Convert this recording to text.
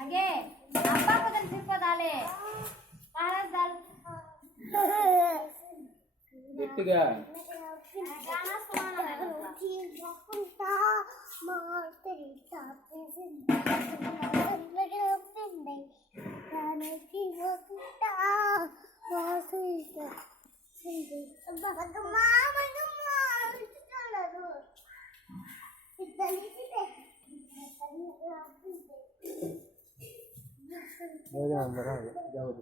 आगे अब्बा को जन सिर्फ डाले पारस डाल गट्टिगा गाना सुनाना है जाओ